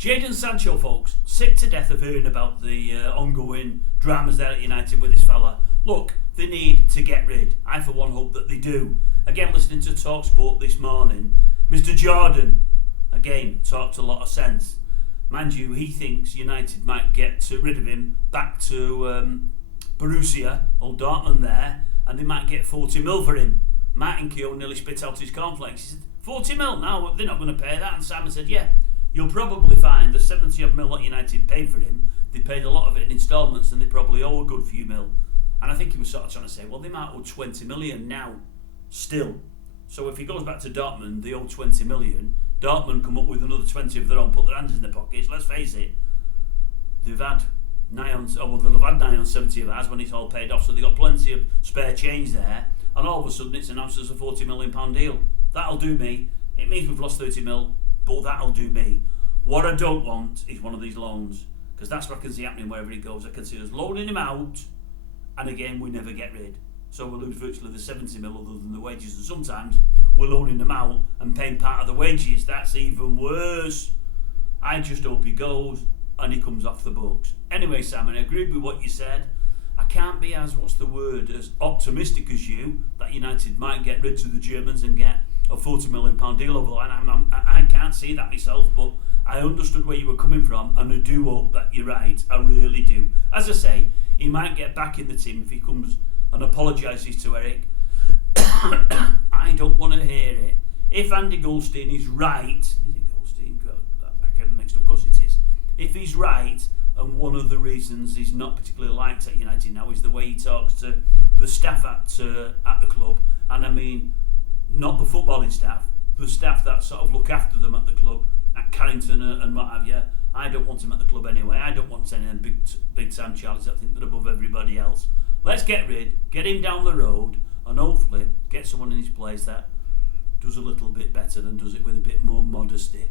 JADON SanchO, folks, sick to death of hearing about the ongoing dramas there at United with this fella. Look, they need to get rid. I, for one, hope that they do. Again, listening to TalkSport this morning, Mr. Jordan, again, talked a lot of sense. Mind you, he thinks United might get rid of him back to Borussia, old Dortmund there, and they might get 40 mil for him. Martin Keown nearly spit out his cornflakes. He said, 40 mil? No, they're not going to pay that. And Simon said, yeah. You'll probably find the 70 odd mil that United paid for him, they paid a lot of it in instalments and they probably owe a good few mil. And I think he was sort of trying to say, well, they might owe 20 million now, still. So if he goes back to Dortmund, they owe 20 million. Dortmund come up with another 20 of their own, put their hands in their pockets. Let's face it, they've had they'll have had nigh on 70 of ours when it's all paid off, so they've got plenty of spare change there. And all of a sudden it's announced as a £40 million deal. That'll do me. It means we've lost 30 mil. But that'll do me. What I don't want is one of these loans, because that's what I can see happening wherever he goes. I can see us loaning him out, and again we never get rid. So we'll lose virtually the 70 mil other than the wages, and sometimes we're loaning them out and paying part of the wages. That's even worse. I just hope he goes and he comes off the books. Anyway, Simon, I agreed with what you said. I can't be as as optimistic as you that United might get rid of the Germans and get a £40 million deal over the line. I can't see that myself, but I understood where you were coming from, and I do hope that you're right. I really do. As I say, he might get back in the team if he comes and apologises to Eric. I don't want to hear it. If Andy Goldstein is right, is it Goldstein? I get mixed up, of course it is. If he's right, and one of the reasons he's not particularly liked at United now is the way he talks to the staff at the club, and I mean, not the footballing staff, the staff that sort of look after them at the club, at Carrington and what have you. I don't want him at the club anyway. I don't want any of them big time Charlies that think they're above everybody else. Let's get him down the road, and hopefully get someone in his place that does a little bit better and does it with a bit more modesty.